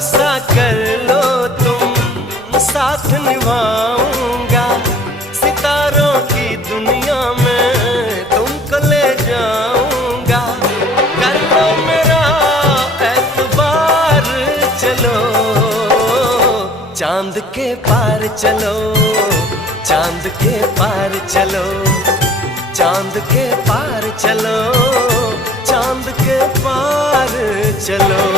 भरोसा कर लो तुम, साथ निभाऊंगा। सितारों की दुनिया में तुमको ले जाऊंगा। कर लो मेरा एतबार, चलो चांद के पार चलो, चांद के पार चलो, चांद के पार चलो, चांद के पार चलो।